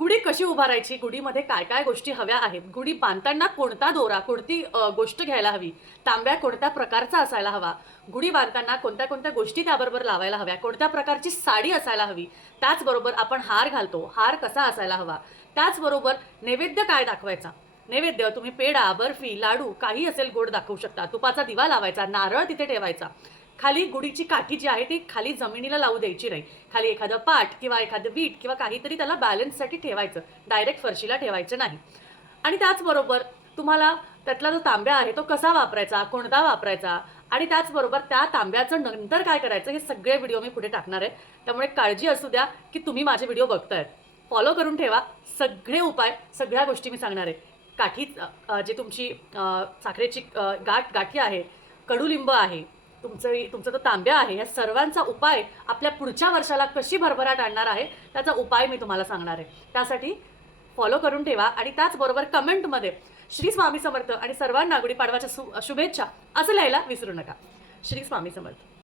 गुढी कशी उभारायची? गुढीमध्ये काय काय गोष्टी हव्या आहेत? गुढी बांधताना कोणता दोरा कोणती गोष्ट घ्यायला हवी? तांब्या कोणत्या प्रकारचा असायला हवा? गुढी बांधताना कोणत्या कोणत्या गोष्टी त्याबरोबर लावायला हव्या? कोणत्या प्रकारची साडी असायला हवी? त्याचबरोबर आपण हार घालतो. हार कसा असायला हवा? त्याचबरोबर नैवेद्य काय दाखवायचा? नैवेद्य तुम्ही पेढा बर्फी लाडू काही असेल गोड दाखवू शकता. तुपाचा दिवा लावायचा नारळ तिथे ठेवायचा. खाली गुढीची काठी जी आहे ती खाली जमिनीला लावू द्यायची नाही. खाली एखादं पाट किंवा एखादं वीट किंवा काहीतरी त्याला बॅलन्ससाठी ठेवायचं. डायरेक्ट फरशीला ठेवायचं नाही. आणि त्याचबरोबर तुम्हाला त्यातला जो तांब्या आहे तो कसा वापरायचा कोणता वापरायचा आणि त्याचबरोबर त्या तांब्याचं नंतर काय करायचं हे सगळे व्हिडिओ मी पुढे टाकणार आहे. त्यामुळे काळजी असू द्या की तुम्ही माझे व्हिडिओ बघतायत. फॉलो करून ठेवा. सगळे उपाय सगळ्या गोष्टी मी सांगणार आहे. काठी जे तुमची साखरेची गाठ गाठी आहे कडुलिंब आहे तुमचं तुमचं तो तांब्या आहे. या सर्वांचा उपाय आपल्या पुढच्या वर्षाला कशी भरभराट आणणार आहे त्याचा उपाय मी तुम्हाला सांगणार आहे. त्यासाठी फॉलो करून ठेवा आणि त्याचबरोबर कमेंटमध्ये श्री स्वामी समर्थ आणि सर्वांना गुढीपाडवाच्या सु शुभेच्छा असं लिहायला विसरू नका. श्री स्वामी समर्थ.